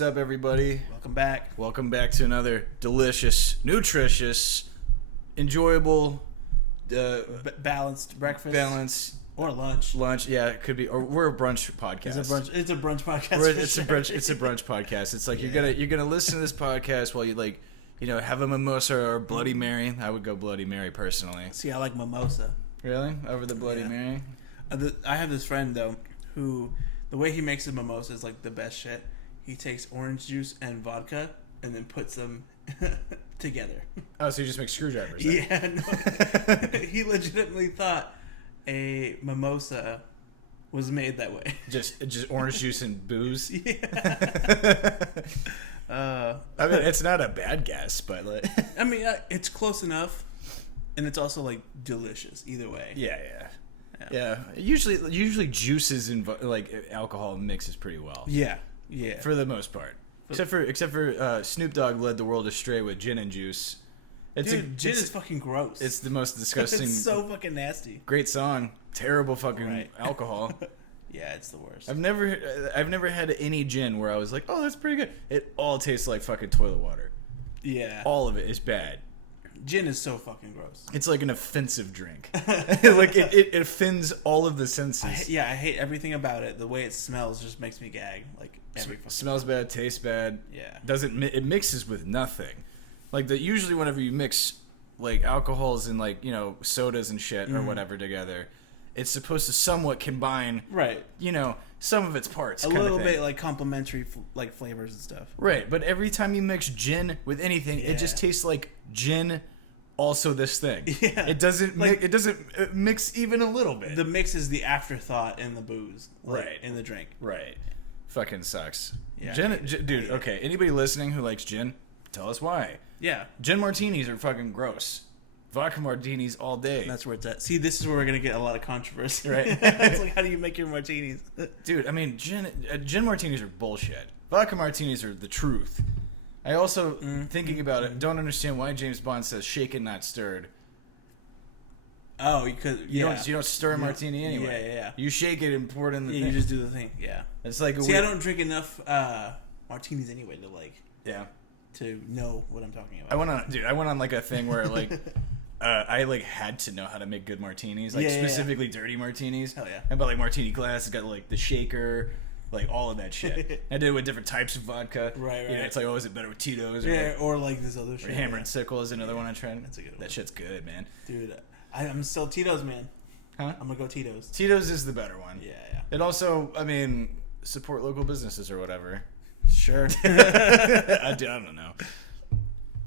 What's up, everybody? Welcome back. Welcome back to another delicious, nutritious, enjoyable, Balanced breakfast. balanced or lunch. lunch. Yeah, it could be. Or we're a brunch podcast. It's a brunch podcast. It's a brunch. It's a brunch podcast. It's like you're gonna listen to this podcast while you have a mimosa or a Bloody Mary. I would go Bloody Mary personally. See, I like mimosa. Really? Over the Bloody Mary? I have this friend though who the way he makes a mimosa is like the best shit. He takes orange juice and vodka and then puts them together. Oh, so you just make screwdrivers? Then. Yeah, no. He legitimately thought a mimosa was made that way. Just orange juice and booze. Yeah. I mean, it's not a bad guess, but like, I mean, it's close enough, and it's also like delicious either way. Yeah. Usually juices and like alcohol mixes pretty well. Yeah. For the most part, except for Snoop Dogg led the world astray with gin and juice. Gin is fucking gross. It's the most disgusting. It's so fucking nasty. Great song, terrible fucking alcohol. Yeah, it's the worst. I've never had any gin where I was like, oh, that's pretty good. It all tastes like fucking toilet water. Yeah, all of it is bad. Gin is so fucking gross. It's like an offensive drink. Like it offends all of the senses. I hate everything about it. The way it smells just makes me gag. Like smells bad, tastes bad. Yeah, it mixes with nothing. Like usually whenever you mix like alcohols and like sodas and shit or whatever together, it's supposed to somewhat combine. Right. Some of its parts. A little bit like complementary like flavors and stuff. Right, but every time you mix gin with anything, it just tastes like gin. Also, this thing. Yeah. It doesn't mix even a little bit. The mix is the afterthought in the booze. Right. In the drink. Right. Fucking sucks. Yeah. Dude. Okay. Anybody listening who likes gin, tell us why. Yeah. Gin martinis are fucking gross. Vodka martinis all day. That's where it's at. See, this is where we're gonna get a lot of controversy. Right. It's like, how do you make your martinis? Dude, I mean, gin martinis are bullshit. Vodka martinis are the truth. I also, thinking about it, don't understand why James Bond says shaken, not stirred. Oh, because you don't stir a martini anyway. Yeah. You shake it and pour it in the thing. You just do the thing. Yeah. It's like I don't drink enough martinis anyway to know what I'm talking about. I went on like a thing where like I like had to know how to make good martinis, like specifically dirty martinis. Hell yeah. And but like martini glass, it's got like the shaker. Like all of that shit. I did it with different types of vodka. Right. It's like, is it better with Tito's? Or like this other shit. Hammer and Sickle is another one I tried. That's a good one. That shit's good, man. Dude, I'm still Tito's, man. Huh? I'm gonna go Tito's. Tito's is the better one. Yeah. It also, I mean, support local businesses or whatever. Sure. I don't know.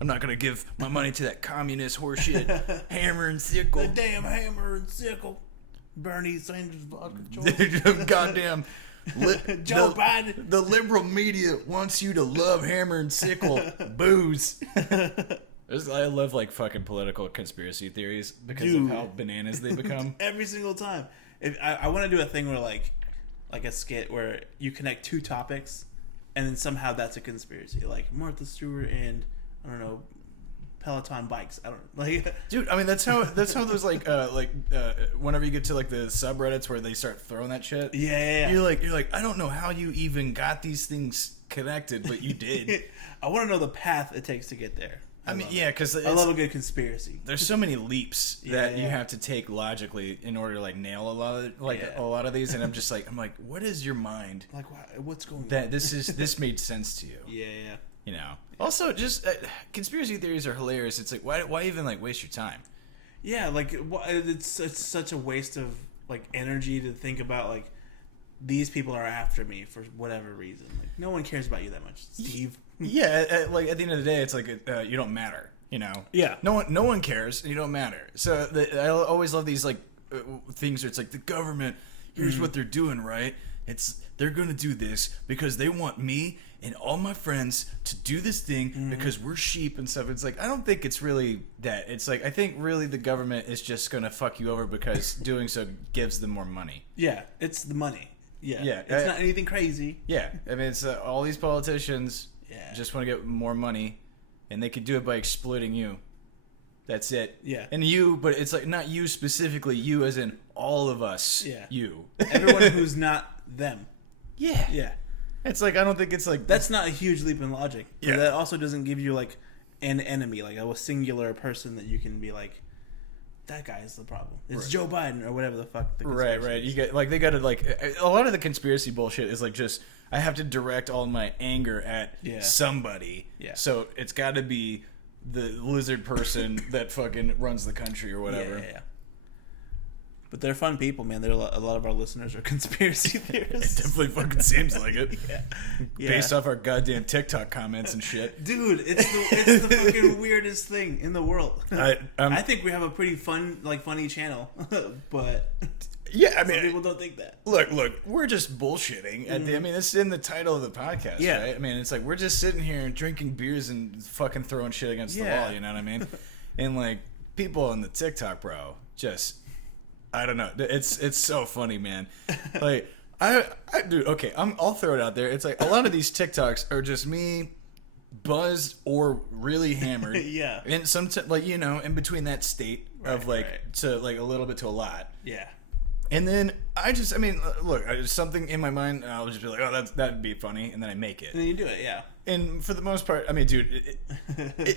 I'm not gonna give my money to that communist horseshit. Hammer and Sickle. The damn Hammer and Sickle. Bernie Sanders vodka. Goddamn. Joe Biden. The liberal media wants you to love Hammer and Sickle booze. I love like fucking political conspiracy theories because of how bananas they become. Every single time. I want to do a thing where like a skit where you connect two topics and then somehow that's a conspiracy. Like Martha Stewart and I don't know, Peloton bikes. I don't like. Dude, I mean that's how those whenever you get to like the subreddits where they start throwing that shit. Yeah. You're like I don't know how you even got these things connected, but you did. I want to know the path it takes to get there. I mean, because I love a good conspiracy. There's so many leaps that you have to take logically in order to like nail a lot of these, and I'm like, what is your mind? Like, what's going on? That this made sense to you? Yeah. Also, just conspiracy theories are hilarious. It's like, why even like waste your time? Yeah, like it's such a waste of like energy to think about like these people are after me for whatever reason. Like no one cares about you that much, Steve. Yeah, like at the end of the day, it's like you don't matter. Yeah. No one cares. You don't matter. So I always love these like things where it's like the government. Here's what they're doing, right? They're gonna do this because they want me and all my friends to do this thing because we're sheep and stuff. It's like I don't think it's really that. It's like I think really the government is just gonna fuck you over because doing so gives them more money. Yeah, it's the money. Yeah. It's not anything crazy. Yeah, I mean it's all these politicians just want to get more money, and they could do it by exploiting you. That's it. Yeah. And you, but it's like not you specifically, you as in all of us. Yeah. You. Everyone who's not them. Yeah. Yeah. It's like, I don't think it's like... That's not a huge leap in logic. Yeah. But that also doesn't give you, like, an enemy, like a singular person that you can be like, that guy is the problem. It's Joe Biden or whatever the fuck. The right. You get like, they got to like, a lot of the conspiracy bullshit is like, just, I have to direct all my anger at somebody. Yeah. So it's got to be the lizard person that fucking runs the country or whatever. Yeah. But they're fun people, man. A lot of our listeners are conspiracy theorists. It definitely fucking seems like it. Yeah. Based off our goddamn TikTok comments and shit. Dude, it's the fucking weirdest thing in the world. I think we have a pretty funny channel, but yeah, I mean, some people don't think that. Look, we're just bullshitting. I mean, it's in the title of the podcast, right? I mean, it's like, we're just sitting here and drinking beers and fucking throwing shit against the wall, you know what I mean? And like, people on the TikTok, bro, just... I don't know. It's so funny, man. Like, I dude, okay, I'll throw it out there. It's like, a lot of these TikToks are just me buzzed or really hammered. Yeah. And like, you know, in between that state of like, to like a little bit to a lot. Yeah. And then I mean, look, something in my mind, I'll just be like, oh, that'd be funny. And then I make it. And then you do it, yeah. And for the most part, I mean, dude,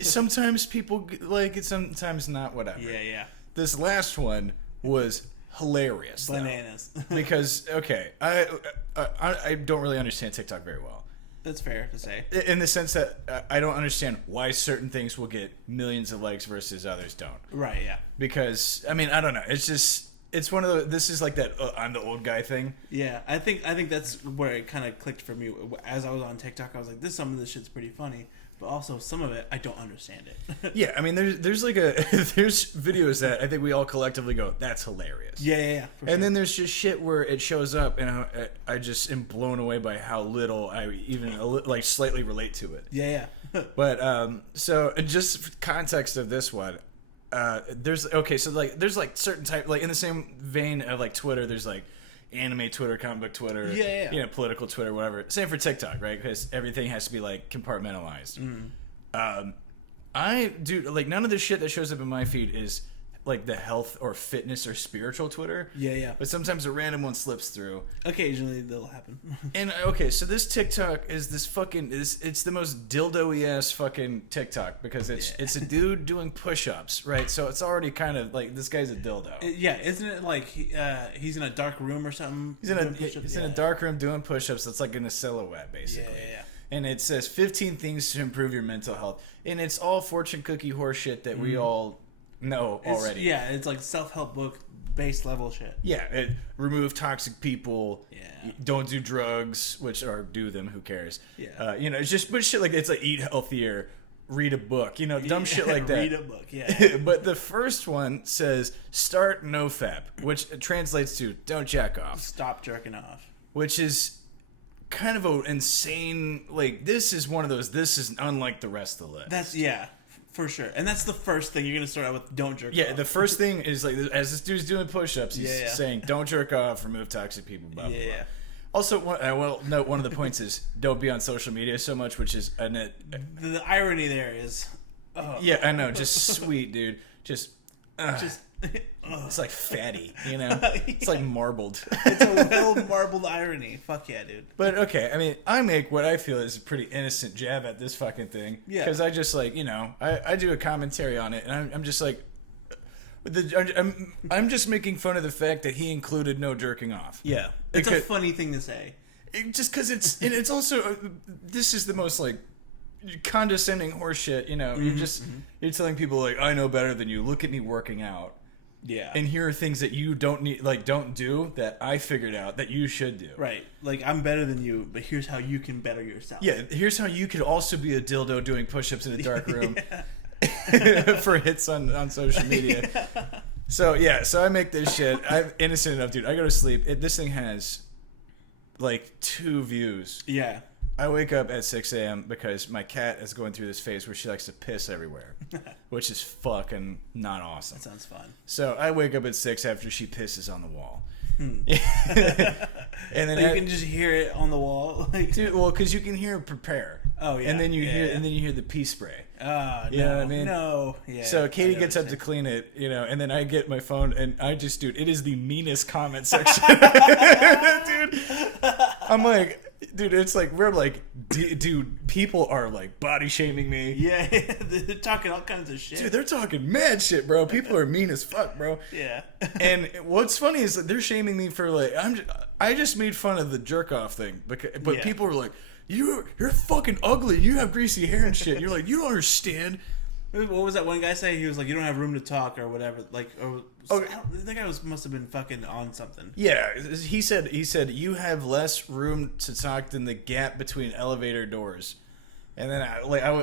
sometimes people like it, sometimes not, whatever. Yeah. This last one was hilarious. Bananas. Because, okay, I don't really understand TikTok very well. That's fair to say. In the sense that I don't understand why certain things will get millions of likes versus others don't. Right, yeah. Because, I mean, I don't know. It's just, it's one of the, this is like that I'm the old guy thing. Yeah, I think that's where it kind of clicked for me. As I was on TikTok, I was like, some of this shit's pretty funny. But also, some of it, I don't understand it. Yeah, I mean, there's like there's videos that I think we all collectively go, that's hilarious. Yeah. And then there's just shit where it shows up, and I just am blown away by how little I even like slightly relate to it. Yeah. But so just for context of this one, there's like certain type, like in the same vein of like Twitter, there's like anime Twitter, comic book Twitter, you know, political Twitter, whatever. Same for TikTok, right? Because everything has to be like compartmentalized. I do like none of the shit that shows up in my feed is like the health or fitness or spiritual Twitter. Yeah. But sometimes a random one slips through. Occasionally they'll happen. And okay, so this TikTok is this fucking it's the most dildo-y ass fucking TikTok because it's a dude doing push-ups, right? So it's already kind of like this guy's a dildo. Yeah, isn't it like he's in a dark room or something? He's in a dark room doing push-ups. That's like in a silhouette, basically. Yeah. And it says 15 things to improve your mental health, and it's all fortune cookie horse shit that we all know already. Yeah, it's like self-help book base level shit. Yeah, remove toxic people. Yeah. Don't do drugs, do them, who cares? Yeah. You know, it's just but shit like it's like eat healthier, read a book, you know, dumb shit like that. Read a book, yeah. But the first one says start NoFap, which translates to don't jack off. Stop jerking off. Which is kind of an insane, like, this is one of those, this is unlike the rest of the list. For sure. And that's the first thing you're going to start out with, don't jerk off. Yeah, the first thing is, like, as this dude's doing push-ups, he's saying, don't jerk off, remove toxic people, blah, blah, blah. Also, I will note one of the points is, don't be on social media so much, which is, the irony there is... Yeah, I know, just sweet, dude. Just it's like fatty, you know? It's like marbled. It's a well-marbled irony. Fuck yeah, dude. But, okay, I mean, I make what I feel is a pretty innocent jab at this fucking thing. Yeah. Because I just, like, you know, I do a commentary on it, and I'm just like... I'm just making fun of the fact that he included no jerking off. Yeah. It's a funny thing to say. Just because it's also... This is the most, like... condescending horseshit, you know. You're telling people like, I know better than you, look at me working out, and here are things that you don't need, like, don't do that I figured out that you should do, right? Like, I'm better than you, but here's how you can better yourself. Here's how you could also be a dildo doing push-ups in a dark room for hits on social media. So I make this shit. I'm innocent enough, dude. I go to sleep, this thing has like 2 views. I wake up at 6 a.m. because my cat is going through this phase where she likes to piss everywhere, which is fucking not awesome. That sounds fun. So I wake up at 6 after she pisses on the wall. And then you can just hear it on the wall, dude. Well, because you can hear it prepare. Oh yeah. And then you hear the pee spray. You know what I mean? No. Yeah. So Katie gets up to clean it, you know, and then I get my phone and I just, dude, it is the meanest comment section, dude. I'm like, Dude, it's like we're like, dude, people are like body shaming me. Yeah, they're talking all kinds of shit. Dude, they're talking mad shit, bro. People are mean as fuck, bro. Yeah. And what's funny is that they're shaming me for like I just made fun of the jerk off thing, but people were like, you're fucking ugly. You have greasy hair and shit. You're like, you don't understand. What was that one guy say? He was like, you don't have room to talk or whatever. Like, that guy must have been fucking on something. Yeah, he said you have less room to talk than the gap between elevator doors. And then I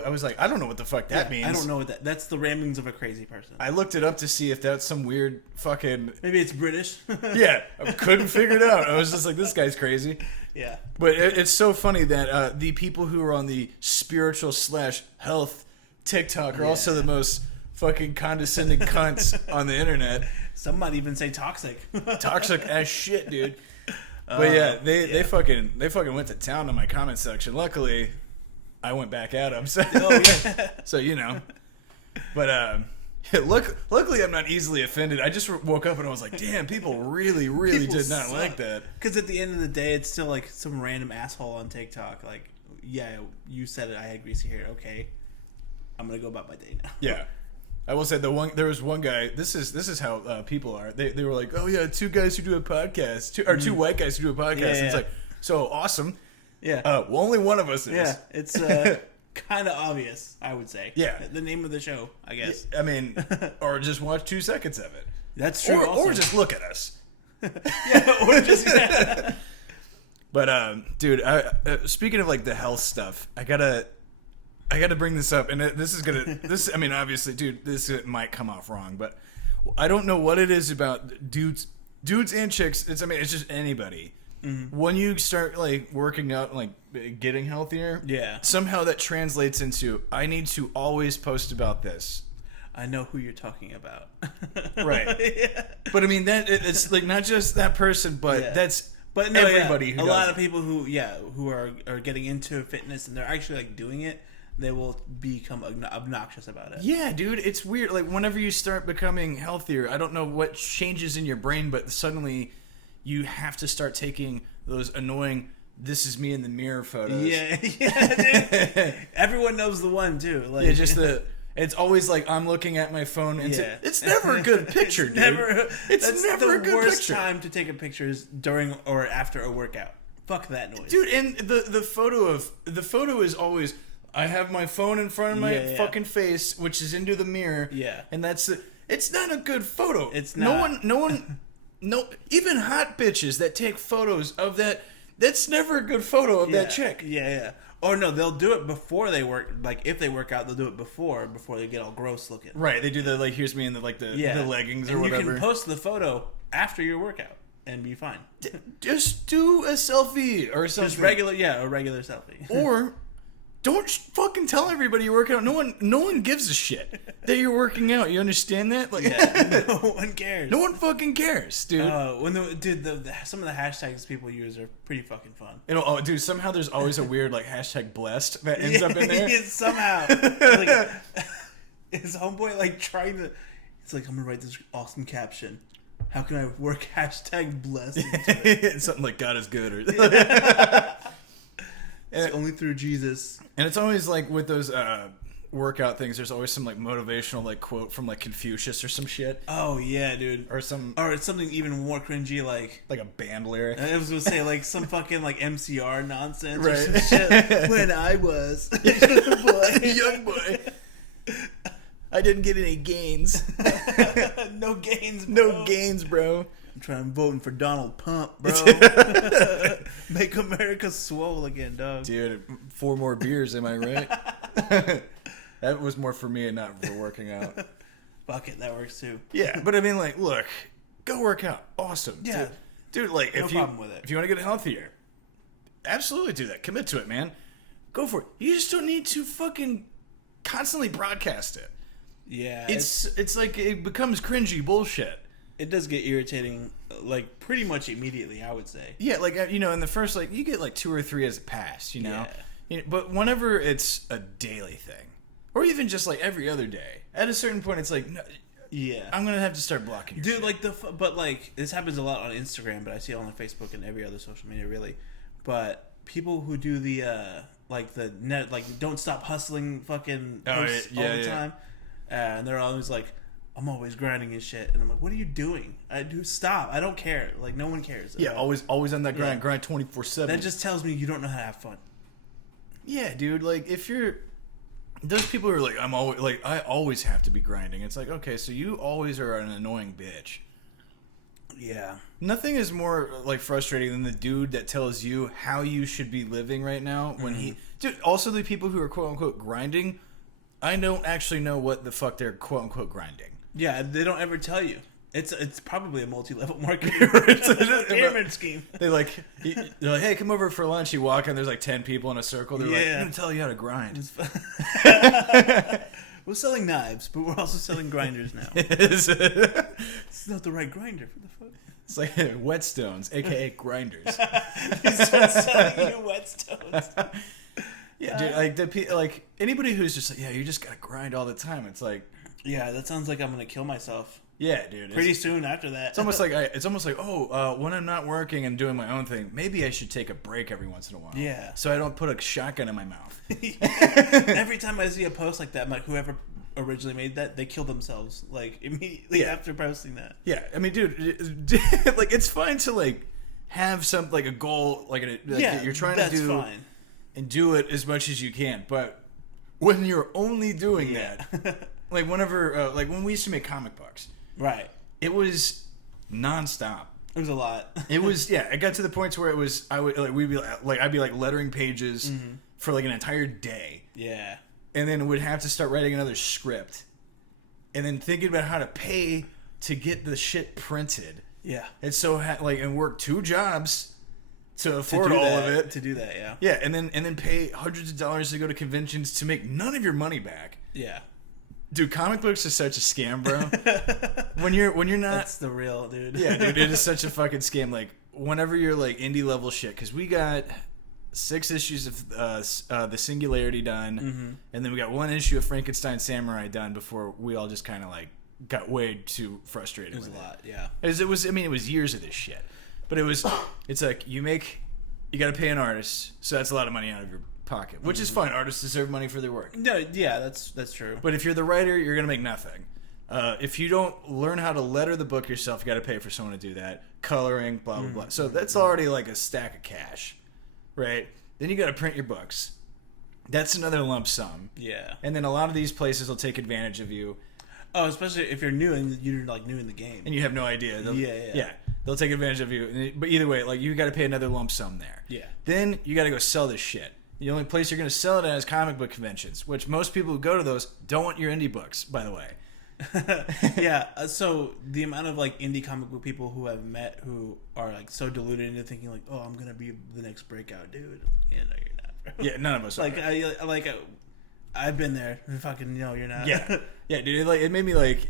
was like, I don't know what the fuck that means. I don't know what that's the ramblings of a crazy person. I looked it up to see if that's some weird fucking... Maybe it's British. Yeah, I couldn't figure it out. I was just like, this guy's crazy. Yeah. But it's so funny that the people who are on the spiritual/health TikTok are also the most fucking condescending cunts on the internet. Some might even say toxic. Toxic as shit, dude. But yeah, they fucking went to town on my comment section. Luckily, I went back at them. So, so you know. But luckily, I'm not easily offended. I just woke up and I was like, damn, people really did not like that. Because at the end of the day, it's still like some random asshole on TikTok. Like, yeah, you said it. I had greasy hair. Okay, I'm gonna go about my day now. Yeah. I will say there was one guy. This is how people are. They were like, oh yeah, two guys who do a podcast, two white guys who do a podcast. Yeah, and it's like, so awesome. Yeah. Well, only one of us is. Yeah, it's kind of obvious, I would say. Yeah. The name of the show, I guess. I mean, or just watch 2 seconds of it. That's true. Or just look at us. Yeah. Or just. But dude, speaking of like the health stuff, I gotta bring this up, and this. I mean, obviously, dude, this might come off wrong, but I don't know what it is about dudes and chicks. It's just anybody. Mm-hmm. When you start like working out, and, like getting healthier, somehow that translates into I need to always post about this. I know who you're talking about, right? Yeah. But I mean it's like not just that person, but that's. But no, everybody who a lot of people who are getting into fitness and they're actually like doing it, they will become obnoxious about it. Yeah, dude, it's weird. Like whenever you start becoming healthier, I don't know what changes in your brain, but suddenly you have to start taking those annoying "this is me in the mirror" photos. Yeah, dude. Everyone knows the one too. Like, yeah, just it's always like I'm looking at my phone, and it's never a good picture, dude. It's never a good picture. The worst time to take a picture is during or after a workout. Fuck that noise, dude. And the photo is always I have my phone in front of my fucking face, which is into the mirror. Yeah, and it's not a good photo. It's not. No one. Even hot bitches that take photos of that. That's never a good photo of that chick. Yeah. Or no, they'll do it before they work. Like if they work out, they'll do it before they get all gross looking. Right. They do the like here's me in the leggings or whatever. You can post the photo after your workout and be fine. Just do a selfie or something. Just a regular selfie. Or don't fucking tell everybody you're working out. No one gives a shit that you're working out. You understand that? Like, no one cares. No one fucking cares, dude. Some of the hashtags people use are pretty fucking fun. Dude, somehow there's always a weird like hashtag blessed that ends up in there. Somehow, like, his homeboy like trying to. It's like I'm gonna write this awesome caption. How can I work hashtag blessed? It's something like God is good or. It's only through Jesus. And it's always like with those workout things, there's always some like motivational like quote from like Confucius or some shit. Oh yeah, dude. Or it's something even more cringy like a band lyric. I was gonna say like some fucking like MCR nonsense or some shit. When I was young boy. I didn't get any gains. No gains, bro. No gains, bro. I'm trying voting for Donald Pump, bro. Make America swole again, dog. Dude, 4 more beers, am I right? That was more for me and not for working out. Fuck it, that works too. Yeah, but I mean, like, look, go work out. Awesome. Yeah. Dude, like, no problem with it. If you want to get healthier, absolutely do that. Commit to it, man. Go for it. You just don't need to fucking constantly broadcast it. Yeah. It's like, it becomes cringy bullshit. It does get irritating, like, pretty much immediately, I would say. Yeah, like, in the first, like, you get, like, 2 or 3 as a pass, you know? Yeah. But whenever it's a daily thing, or even just, like, every other day, at a certain point, it's like, no, yeah, I'm going to have to start blocking your shit. Like, but, like, this happens a lot on Instagram, but I see it on Facebook and every other social media, really. But people who do the like the net, like don't stop hustling fucking posts all the time, and they're always like, I'm always grinding and shit, and I'm like, what are you doing? Stop. I don't care. Like, no one cares. Yeah, always on that grind, grind 24/7. That just tells me you don't know how to have fun. Yeah, dude. Like, if you're those people who are like, I always have to be grinding. It's like, okay, so you always are an annoying bitch. Yeah. Nothing is more like frustrating than the dude that tells you how you should be living right now when dude, also the people who are quote unquote grinding, I don't actually know what the fuck they're quote unquote grinding. Yeah, they don't ever tell you. It's probably a multi-level marketing pyramid scheme. They're like, hey, come over for lunch. You walk in, there's like 10 people in a circle. They're like, I'm gonna tell you how to grind. We're selling knives, but we're also selling grinders now. It's not the right grinder for the fuck. It's like whetstones, aka grinders. He's just selling you whetstones. Yeah, dude, like anybody who's just like, yeah, you just gotta grind all the time. It's like, yeah, that sounds like I'm gonna kill myself. Yeah, dude. Pretty soon after that, it's almost like when I'm not working and doing my own thing, maybe I should take a break every once in a while. Yeah. So I don't put a shotgun in my mouth. Every time I see a post like that, I'm like, whoever originally made that, they kill themselves like immediately after posting that. Yeah, I mean, dude, like it's fine to like have some like a goal, like that you're trying to do, fine. And do it as much as you can. But when you're only doing that, like whenever, like when we used to make comic books. Right. It was nonstop. It was a lot. It was, yeah. It got to the points where it was, I'd be like lettering pages for like an entire day. Yeah. And then would have to start writing another script. And then thinking about how to pay to get the shit printed. Yeah. And so, and work 2 jobs to afford all of it. To do that, yeah. Yeah, and then pay hundreds of dollars to go to conventions to make none of your money back. Yeah. Dude, comic books is such a scam, bro. when you're not, that's the real, dude. Yeah, dude, it is such a fucking scam. Like whenever you're like indie level shit, because we got 6 issues of the Singularity done, and then we got 1 issue of Frankenstein Samurai done before we all just kind of like got way too frustrated. It was with a lot, yeah. It was. I mean, it was years of this shit, but it's like you got to pay an artist, so that's a lot of money out of your pocket, which is fine. Artists deserve money for their work. No, yeah, that's true. But if you're the writer, you're gonna make nothing. If you don't learn how to letter the book yourself, you got to pay for someone to do that. Coloring, blah blah blah. So that's already like a stack of cash, right? Then you got to print your books. That's another lump sum. Yeah. And then a lot of these places will take advantage of you. Oh, especially if you're new and you're like new in the game and you have no idea. Yeah. They'll take advantage of you. But either way, like you got to pay another lump sum there. Yeah. Then you got to go sell this shit. The only place you're going to sell it at is comic book conventions, which most people who go to those don't want your indie books, by the way. Yeah. So the amount of like indie comic book people who I've met who are like so deluded into thinking like, oh, I'm going to be the next breakout dude. Yeah, no, you're not, bro. Yeah, none of us are. I've been there. Fucking no, you're not. Yeah. Yeah, dude. It made me like,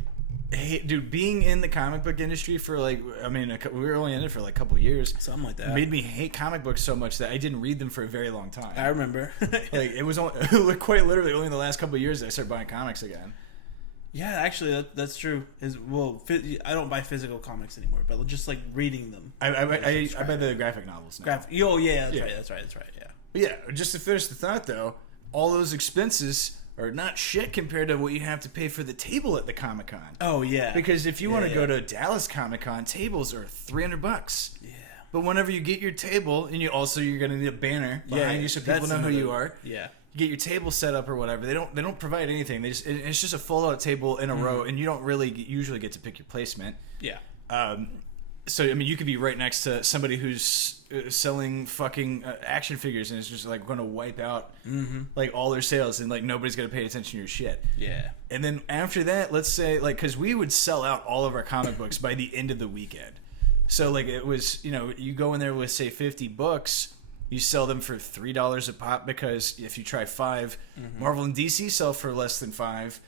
hey, dude, being in the comic book industry for like, I mean, we were only in it for like a couple of years. Something like that. Made me hate comic books so much that I didn't read them for a very long time. I remember. Like it was only, quite literally only in the last couple of years that I started buying comics again. Yeah, actually, that's true. I don't buy physical comics anymore, but just like reading them. I buy the graphic novels now. That's right. Yeah. But yeah, just to finish the thought though, all those expenses are not shit compared to what you have to pay for the table at the Comic-Con. Oh yeah. Because if you want to go to Dallas Comic-Con, tables are $300. Yeah. But whenever you get your table, and you're going to need a banner behind you so people know who you are. Yeah. You get your table set up or whatever. They don't provide anything. It's just a fold-out table in a row, and you don't really usually get to pick your placement. Yeah. So I mean, you could be right next to somebody who's selling fucking action figures, and it's just like going to wipe out like all their sales, and like nobody's going to pay attention to your shit. Yeah. And then after that, let's say like because we would sell out all of our comic books by the end of the weekend. So like it was, you go in there with say 50 books. You sell them for $3 a pop because if you try 5, Marvel and DC sell for less than 5.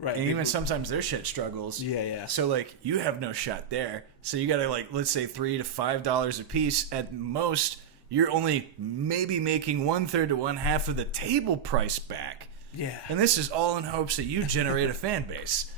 Right. And even sometimes their shit struggles. Yeah. So like you have no shot there. So you gotta like let's say $3 to $5 a piece at most. You're only maybe making 1/3 to 1/2 of the table price back. Yeah. And this is all in hopes that you generate a fan base.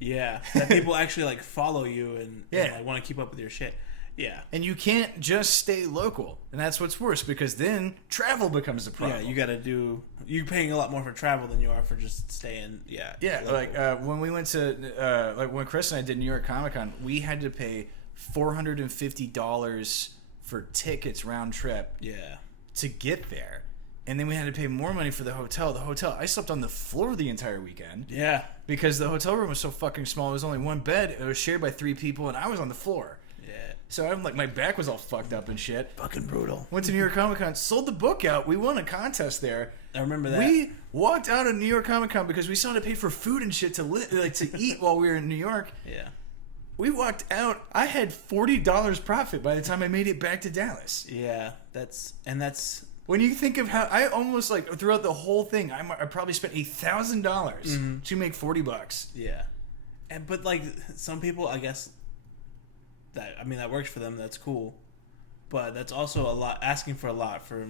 Yeah. That people actually like follow you and like, want to keep up with your shit. Yeah. And you can't just stay local. And that's what's worse, because then travel becomes a problem. Yeah, you got to do. You're paying a lot more for travel than you are for just staying. Yeah. Yeah, local. like when we went to when Chris and I did New York Comic Con, we had to pay $450 for tickets round trip. Yeah. To get there. And then we had to pay more money for the hotel. I slept on the floor the entire weekend. Yeah. Because the hotel room was so fucking small. It was only one bed. It was shared by 3 people, and I was on the floor. Yeah. So I'm like, my back was all fucked up and shit. Fucking brutal. Went to New York Comic Con, sold the book out. We won a contest there. I remember that. We walked out of New York Comic Con because we still had to pay for food and shit to eat while we were in New York. Yeah. We walked out. I had $40 profit by the time I made it back to Dallas. Yeah. That's. When you think of how I almost like throughout the whole thing, I probably spent $1,000 to make $40. Yeah. But like some people, I guess that works for them. That's cool. But that's also a lot, asking for a lot for.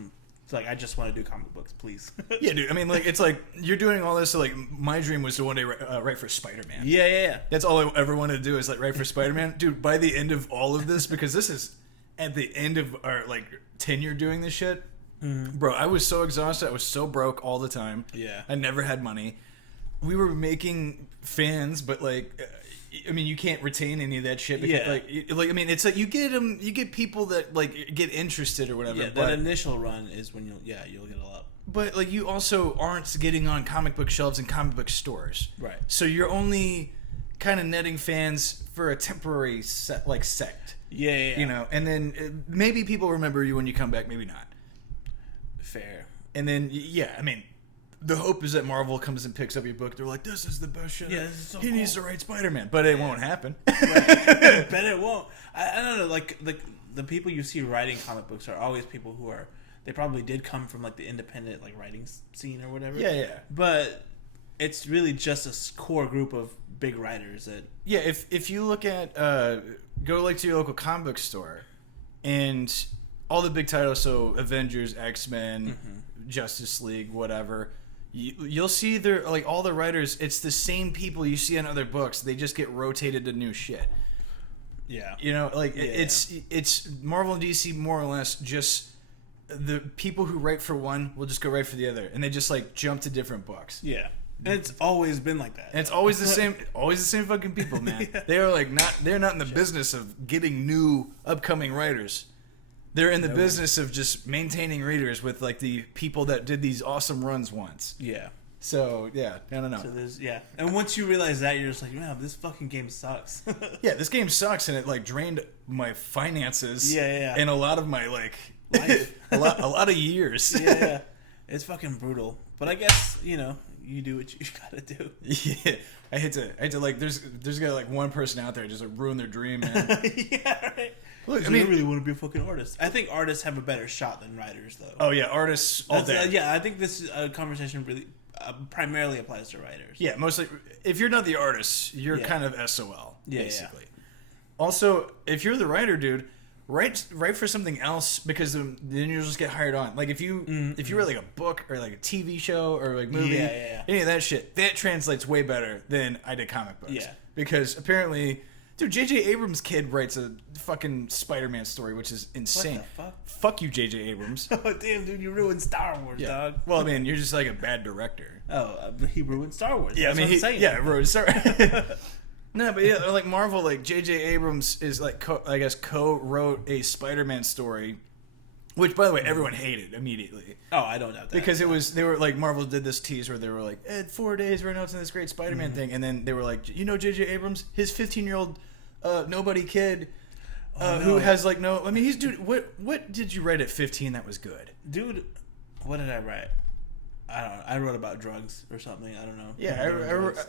Like, I just want to do comic books, please. Yeah, dude. I mean, like, it's like you're doing all this. So, like, my dream was to one day write for Spider-Man. Yeah. That's all I ever wanted to do is like write for Spider-Man, dude. By the end of all of this, because this is at the end of our like tenure doing this shit, bro. I was so exhausted. I was so broke all the time. Yeah. I never had money. We were making fans, but like. I mean, you can't retain any of that shit. Because, I mean, it's like you get people that like get interested or whatever. Yeah, that initial run is when you'll get a lot. But like you also aren't getting on comic book shelves in comic book stores, right? So you're only kind of netting fans for a temporary sect. Yeah. You know, and then maybe people remember you when you come back, maybe not. Fair. And then I mean. The hope is that Marvel comes and picks up your book. They're like, "This is the best shit. Yeah, this is so he cool. needs to write Spider-Man," but it won't happen. Right. Bet it won't. I don't know. Like the people you see writing comic books are always people who are. They probably did come from like the independent like writing scene or whatever. Yeah. But it's really just a core group of big writers that. Yeah, if you look at go like to your local comic book store, and all the big titles, so Avengers, X-Men, Justice League, whatever. You'll see they're like all the writers. It's the same people you see in other books. They just get rotated to new shit. Yeah, you know, like it's Marvel and DC more or less just the people who write for one will just go write for the other, and they just like jump to different books. Yeah, and it's always been like that. And it's always the same, fucking people, man. Yeah. They are like they're not in the business of getting new upcoming writers. They're in the business of just maintaining readers with like the people that did these awesome runs once. Yeah. So I don't know. So and once you realize that, you're just like, man, this fucking game sucks. Yeah, this game sucks, and it like drained my finances. Yeah. And a lot of my like life, a lot of years. Yeah. It's fucking brutal, but I guess you do what you gotta do. Yeah, I hate to like. There's got like one person out there just like ruin their dream, man. Yeah, right. Look, I mean, really want to be a fucking artist. I think artists have a better shot than writers, though. Oh yeah, artists all day. Yeah, I think this conversation really primarily applies to writers. Yeah, mostly. If you're not the artist, you're kind of SOL, basically. Yeah. Also, if you're the writer, dude, write for something else because then you'll just get hired on. Like if you write like a book or like a TV show or like movie, any of that shit, that translates way better than I did comic books. Yeah, because apparently. Dude, J.J. Abrams' kid writes a fucking Spider-Man story, which is insane. What the fuck? Fuck you, J.J. Abrams. Oh, damn, dude, you ruined Star Wars, dog. Well, I mean, you're just like a bad director. Oh, he ruined Star Wars. Yeah, That's what I'm saying. Yeah, ruined Star No, but yeah, like Marvel, like J.J. Abrams is like, co-wrote a Spider-Man story, which, by the way, everyone hated immediately. Oh, I don't doubt that. Because they were like, Marvel did this tease where they were like, 4 days we're announcing this great Spider-Man thing, and then they were like, J.J. Abrams, his 15-year-old nobody kid who has like no. I mean, what did you write at 15 that was good, dude? What did I write? I don't know. I wrote about drugs or something. I don't know. Yeah,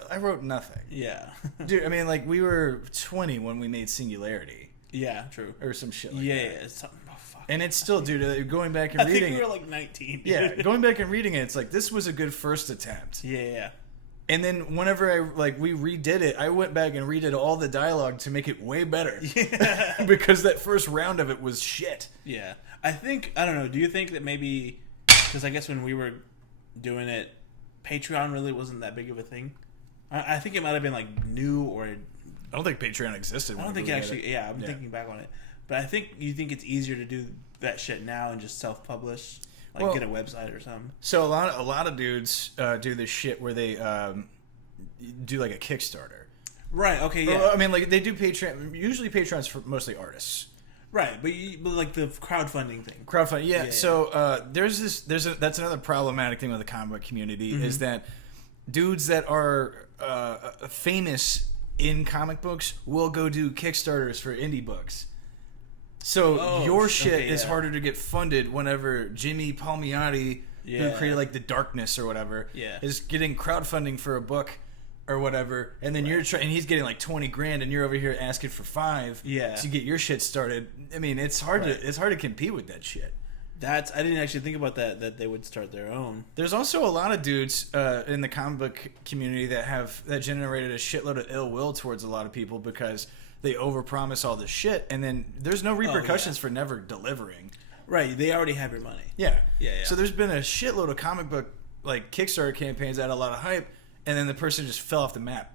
I wrote nothing. Yeah, dude. I mean, like we were 20 when we made Singularity. Yeah, true. Or some shit like that. Yeah, it's something. Oh, fuck. And it's still, dude. Going back and reading, I think we were like 19. Dude. Yeah, going back and reading it, it's like this was a good first attempt. Yeah. And then whenever we redid it, I went back and redid all the dialogue to make it way better. Yeah. Because that first round of it was shit. Yeah. I don't know, do you think that maybe, because I guess when we were doing it, Patreon really wasn't that big of a thing? I think it might have been like new or... I don't think Patreon existed. I don't think it actually... Yeah, I'm thinking back on it. But you think it's easier to do that shit now and just self-publish, like get a website or something. So a lot of dudes do this shit where they do like a Kickstarter. Right. Okay. Yeah. Or, I mean, like they do Patreon. Usually, Patreon's for mostly artists. Right, but like the crowdfunding thing. Crowdfunding, yeah. So that's another problematic thing with the comic book community is that dudes that are famous in comic books will go do Kickstarters for indie books. So your shit is harder to get funded whenever Jimmy Palmiotti, who created like The Darkness or whatever, is getting crowdfunding for a book or whatever, and then and he's getting like $20,000, and you're over here asking for $5,000 to get your shit started. I mean, it's hard to compete with that shit. I didn't actually think about that they would start their own. There's also a lot of dudes in the comic book community that generated a shitload of ill will towards a lot of people because they overpromise all this shit, and then there's no repercussions for never delivering. Right, they already have your money. Yeah. So there's been a shitload of comic book like Kickstarter campaigns that had a lot of hype, and then the person just fell off the map.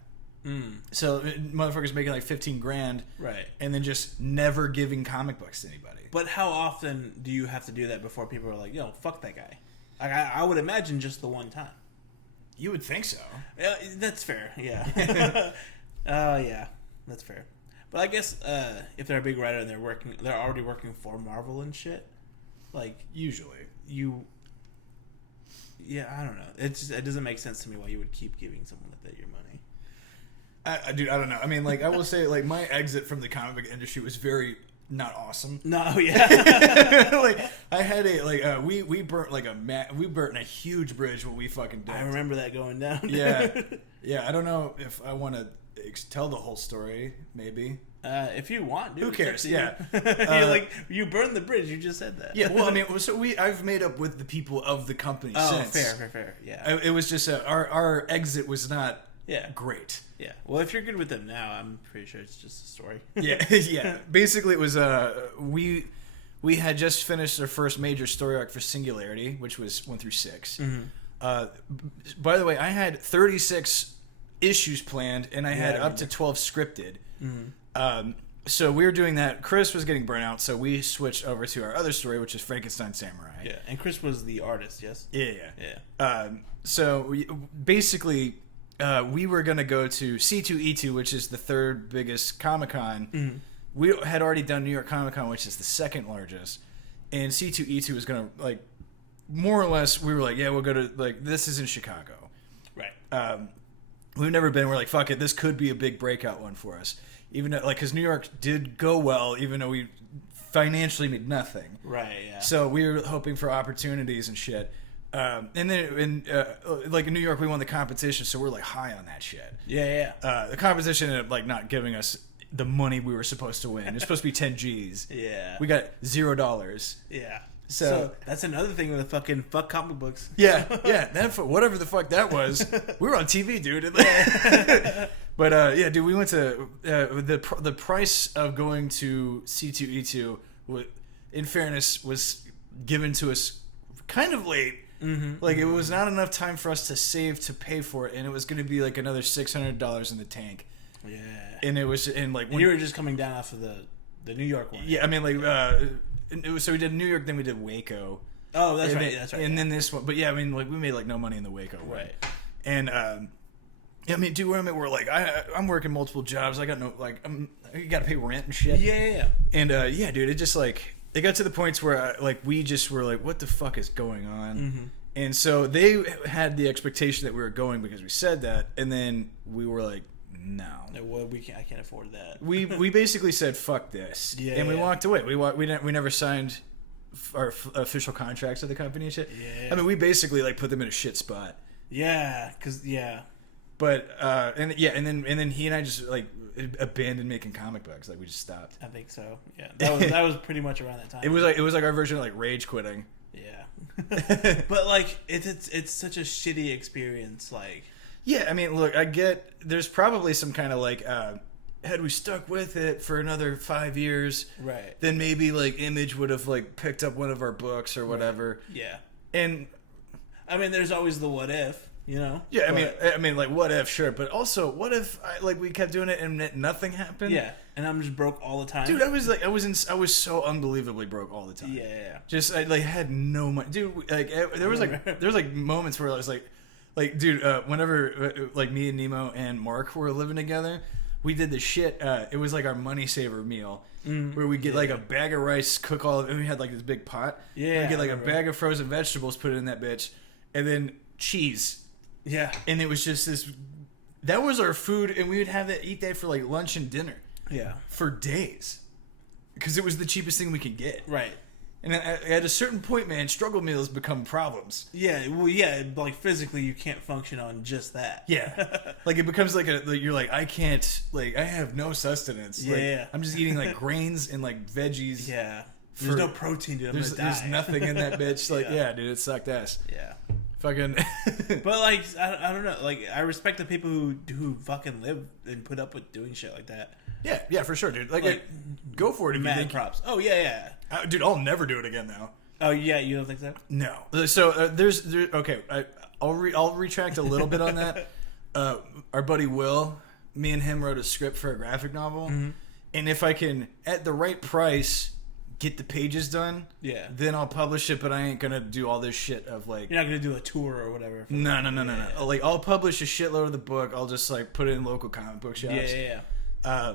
So motherfuckers making like $15,000, right, and then just never giving comic books to anybody. But how often do you have to do that before people are like, "Yo, fuck that guy"? Like, I would imagine just the one time. You would think so. That's fair. Yeah. Yeah, that's fair. But I guess if they're a big writer and they're already working for Marvel and shit, like usually yeah, I don't know. It doesn't make sense to me why you would keep giving someone like that your money. Dude, I don't know. I mean, like I will say, like my exit from the comic book industry was very not awesome. No, yeah. Like I had we burnt we burnt a huge bridge when we fucking did. I remember that going down. Yeah. I don't know if I want to tell the whole story. Maybe. If you want, dude. Who cares? Yeah. You burned the bridge. You just said that. Yeah. Well, I mean, so I've made up with the people of the company since. Fair. Yeah. It was just our exit was not great. Yeah. Well, if you're good with them now, I'm pretty sure it's just a story. Yeah. Basically, it was we had just finished our first major story arc for Singularity, which was 1 through 6. By the way, I had 36 issues planned, and I had up to 12 scripted. So we were doing that. Chris was getting burnt out, so we switched over to our other story, which is Frankenstein Samurai. Yeah, and Chris was the artist, yes? Yeah. So basically, we were going to go to C2E2, which is the third biggest Comic-Con. We had already done New York Comic-Con, which is the second largest. And C2E2 was going to, like, more or less, we were like, yeah, we'll go to, like, this is in Chicago. Right. We've never been. We're like, fuck it, this could be a big breakout one for us. Even though, like, because New York did go well, even though we financially made nothing. Right, yeah. So we were hoping for opportunities and shit. And then, like, in New York, we won the competition, so we're, like, high on that shit. Yeah. The competition ended up, like, not giving us the money we were supposed to win. It's supposed to be 10 Gs. Yeah. We got $0. Yeah. So that's another thing with the fucking fuck comic books. Yeah. That whatever the fuck that was, we were on TV, dude. But yeah, dude, we went to the price of going to C2E2. In fairness, was given to us kind of late. Like it was not enough time for us to save to pay for it, and it was going to be like another $600 in the tank. Yeah. And it was when you were just coming down off of the New York one. Yeah, I mean, like so we did New York, then we did Waco. Oh, that's right. And then this one, but yeah, I mean, like we made like no money in the Waco one. Right. And I mean, dude, we're like, I'm working multiple jobs. I got no I got to pay rent and shit. Yeah. And yeah, dude, it just like it got to the points where we just were like, what the fuck is going on? And so they had the expectation that we were going because we said that, and then we were like, no. Well, I can't afford that. We basically said fuck this, and we walked away. We never signed our official contracts with the company and shit. Yeah. I mean, we basically like put them in a shit spot. Yeah, cause yeah. But and then he and I just like abandoned making comic books. Like we just stopped. I think so. Yeah, that was pretty much around that time. It was like our version of like rage quitting. Yeah. But like it's such a shitty experience. Like. Yeah, I mean, look, I get there's probably some kind of like had we stuck with it for another 5 years, right? Then maybe like Image would have like picked up one of our books or whatever. Right. Yeah. And I mean, there's always the what if. you know? Yeah, I mean, like, what if? Sure, but also, what if we kept doing it and nothing happened? Yeah, and I'm just broke all the time. Dude, I was so unbelievably broke all the time. Yeah. Just I had no money, dude. Like there was moments where I was like, dude, whenever like me and Nemo and Mark were living together, we did this shit. It was like our money saver meal, where we get like a bag of rice, cook all of it, and we had like this big pot. Yeah, we get like a bag of frozen vegetables, put it in that bitch, and then cheese. Yeah, and it was just this. That was our food, and we would eat that for like lunch and dinner. Yeah, for days, because it was the cheapest thing we could get. Right. And at a certain point, man, struggle meals become problems. Yeah, well, yeah, like physically, you can't function on just that. Yeah, like it becomes like you're like, I can't, like I have no sustenance. Yeah, like, I'm just eating like grains and like veggies. Yeah, there's no protein, dude. There's nothing in that bitch. Like, yeah, dude, it sucked ass. Yeah, fucking. But like, I don't know. Like, I respect the people who fucking live and put up with doing shit like that. Yeah, for sure, dude. Like go for it if you think. Props. Oh yeah. Dude, I'll never do it again though. Oh yeah, you don't think so? No. So there's okay. I'll retract a little bit on that. Our buddy Will, me and him wrote a script for a graphic novel, and if I can at the right price get the pages done, then I'll publish it. But I ain't gonna do all this shit of like. You're not gonna do a tour or whatever. No. Like I'll publish a shitload of the book. I'll just like put it in local comic book shops. Yeah.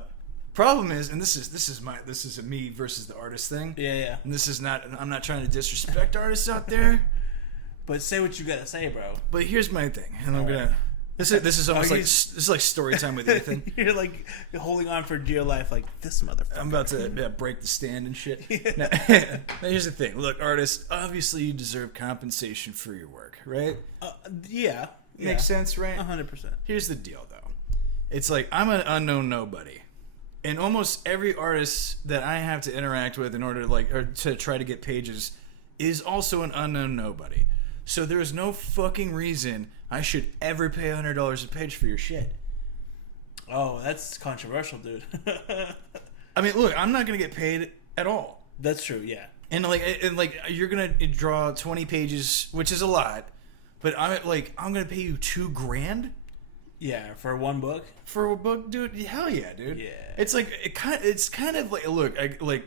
Problem is, and this is a me versus the artist thing. Yeah. And this is not. I'm not trying to disrespect artists out there. But say what you gotta say, bro. But here's my thing, and I'm gonna. This is almost like this is like story time with Ethan. You're like holding on for dear life, like this motherfucker. I'm about to break the stand and shit. Now, here's the thing. Look, artists, obviously you deserve compensation for your work, right? Yeah. Makes sense, right? 100%. Here's the deal, though. It's like I'm an unknown nobody. And almost every artist that I have to interact with in order to try to get pages is also an unknown nobody. So there is no fucking reason I should ever pay $100 a page for your shit. Oh, that's controversial, dude. I mean, look, I'm not gonna get paid at all. That's true, yeah. And you're gonna draw 20 pages, which is a lot, but I'm gonna pay you $2,000. Yeah, for one book. For a book, dude, hell yeah, dude. Yeah. It's kind of like, look,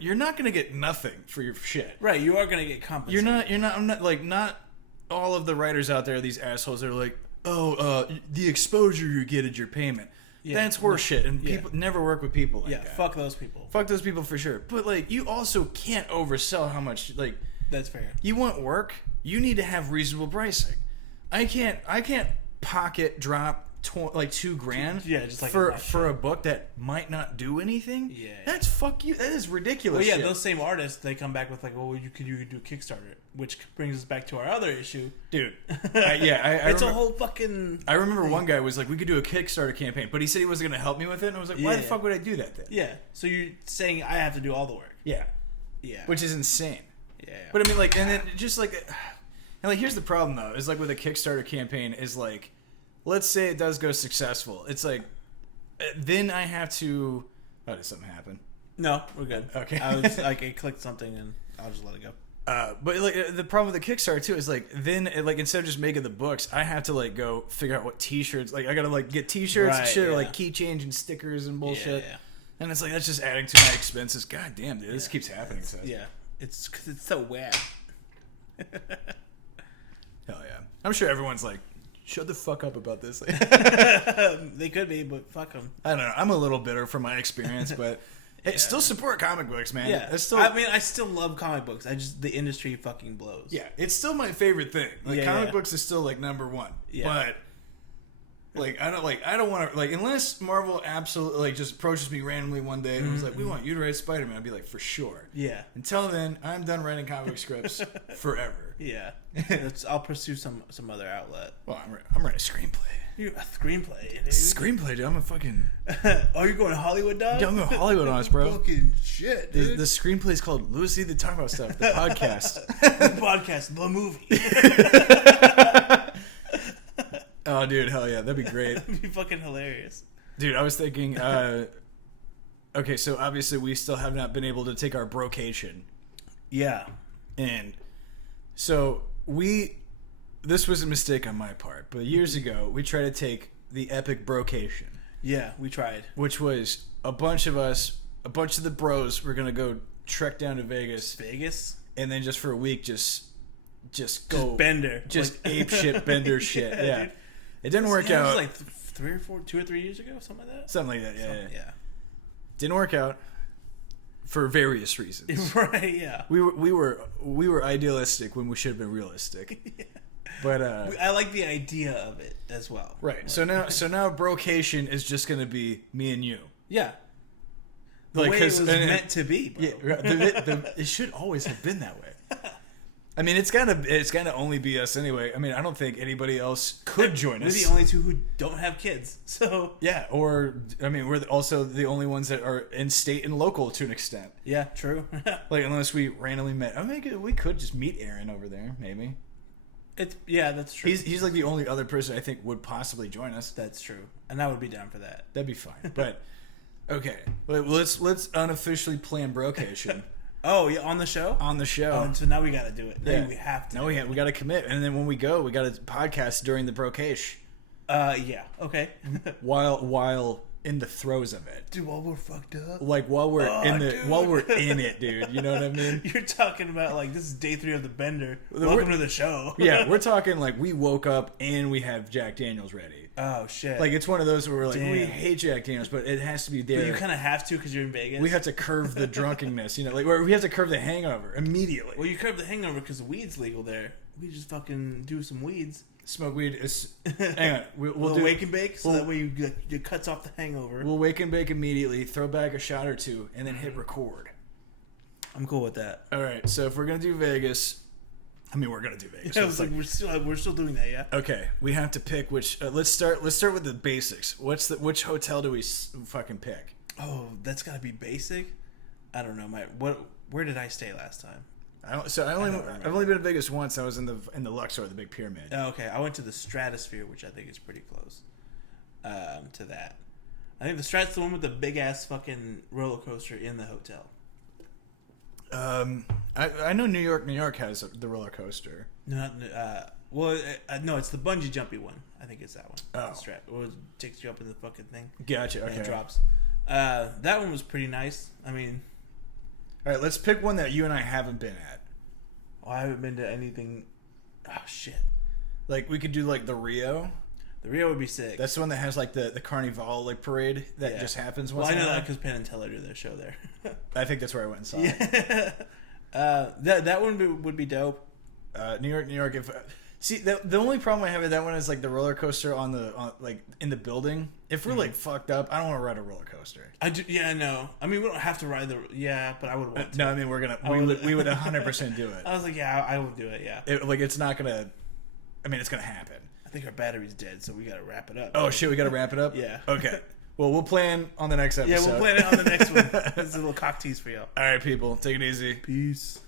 you're not gonna get nothing for your shit. Right, you are gonna get compensated. Not all of the writers out there, these assholes are like, the exposure you get is your payment. Yeah. That's horseshit, and people never work with people like that. Fuck those people. Fuck those people for sure. But you also can't oversell how much That's fair. You want work, you need to have reasonable pricing. I can't pocket drop $2,000 just like for a book that might not do anything. Yeah, that's fuck you. That is ridiculous. Well, yeah, shit. Those same artists, they come back with you could do Kickstarter, which brings us back to our other issue, dude. It's a whole fucking. I remember one guy was like, we could do a Kickstarter campaign, but he said he wasn't going to help me with it, and I was like, why the fuck would I do that then? Yeah, so you're saying I have to do all the work? Yeah, yeah, which is insane. Yeah, but I mean, and then just and here's the problem though, is with a Kickstarter campaign is let's say it does go successful. It's then I have to. Oh, did something happen? No, we're good. Okay. I was I clicked something and I'll just let it go. But the problem with the Kickstarter too is then instead of just making the books, I have to go figure out what T-shirts. I gotta get T-shirts and shit, or keychains and stickers and bullshit. Yeah. And it's that's just adding to my expenses. God damn, dude, this keeps happening. Yeah, it's because it's so wet. Hell yeah, I'm sure everyone's shut the fuck up about this. They could be, but fuck them. I don't know. I'm a little bitter from my experience, but hey, still support comic books, man. Yeah, I still love comic books. The industry fucking blows. Yeah, it's still my favorite thing. Comic books is still number one. Yeah. But I don't want to unless Marvel absolutely just approaches me randomly one day and was we want you to write Spider-Man. I'd be for sure. Yeah. Until then, I'm done writing comic scripts forever. Yeah. I'll pursue some other outlet. Well, I'm writing a screenplay. You're a screenplay, dude. Screenplay, dude. I'm a fucking. Oh, you're going to Hollywood, dog? Yeah, I'm going to Hollywood on us, bro. Fucking shit, dude. The screenplay is called Lucy the Talk About Stuff, the podcast. The podcast, the movie. Oh, dude, hell yeah, that'd be great. That'd be fucking hilarious. Dude, I was thinking. Okay, so obviously we still have not been able to take our brocation. Yeah. And so we this was a mistake on my part, but years ago we tried to take the epic Brocation. Yeah, we tried. Which was a bunch of the bros were gonna go trek down to Vegas. Vegas? And then just for a week, just go bender, just like, ape shit bender shit. Yeah, dude. It didn't work out. It was like 2 or 3 years ago, something like that. Something like that. Yeah. Yeah. Didn't work out for various reasons. Right. Yeah. We were idealistic when we should have been realistic. Yeah. But I like the idea of it as well. Right. Like, So now Brocation is just gonna be me and you. Yeah. The way it was meant to be, bro. Yeah, it should always have been that way. I mean, it's gotta only be us anyway. I mean, I don't think anybody else could join us. We're the only two who don't have kids, so yeah. Or I mean, we're also the only ones that are in state and local to an extent. Yeah, true. Like unless we randomly met, I mean, we could just meet Aaron over there, maybe. Yeah, that's true. He's like the only other person I think would possibly join us. That's true, and I would be down for that. That'd be fine. But okay, let's unofficially plan Brocation. Oh yeah, on the show. On the show. Oh, so now we got to do it. Yeah. We have to. No, we got to commit, and then when we go, we got to podcast during the Brocation. Yeah. Okay. while in the throes of it, dude. While we're fucked up. Like while we're in it, dude. You know what I mean? You're talking about like this is day 3 of the bender. Welcome to the show. Yeah, we're talking like we woke up and we have Jack Daniels ready. Oh shit! Like it's one of those where we're like, we hate Jack Daniels, but it has to be there. But you kind of have to because you're in Vegas. We have to curve the drunkenness, you know, like where we have to curve the hangover immediately. Well, you curve the hangover because weed's legal there. We just fucking do some weeds. Smoke weed is. Hang on, we'll do wake and bake, so that way you cuts off the hangover. We'll wake and bake immediately, throw back a shot or two, and then hit record. I'm cool with that. All right, so if we're gonna do Vegas. I mean, we're gonna do Vegas. Yeah, I was like, we're still doing that, yeah. Okay, we have to pick which. Let's start with the basics. Which hotel do we fucking pick? Oh, that's gotta be basic. I don't know. Where did I stay last time? I've only been to Vegas once. I was in the Luxor, the big pyramid. Oh, okay, I went to the Stratosphere, which I think is pretty close to that. I think the Strat's the one with the big ass fucking roller coaster in the hotel. I know New York has the roller coaster. No, no, it's the bungee jumpy one. I think it's that one. Oh, the Strat. Well, it takes you up in the fucking thing. Gotcha. Okay. And it drops. That one was pretty nice. I mean, all right, let's pick one that you and I haven't been at. Oh, I haven't been to anything. Oh shit! Like we could do like the Rio. The Rio would be sick. That's the one that has like the Carnival like parade that just happens once. Well, I know that because Penn and Teller do their show there. I think that's where I went and saw it. That one would be dope. New York. If see the only problem I have with that one is like the roller coaster on like in the building. If we're like fucked up, I don't want to ride a roller coaster. I do. Yeah, no. I mean, we don't have to ride the. Yeah, but I would want to. No, I mean we would 100% do it. I was like, yeah, I would do it. Yeah. It's not gonna. I mean, it's gonna happen. I think our battery's dead, so we gotta wrap it up. Oh shit, we gotta wrap it up. Yeah. Okay. Well, we'll plan on the next episode. Yeah, we'll plan it on the next one. This is a little cock tease for y'all. All right, people, take it easy. Peace.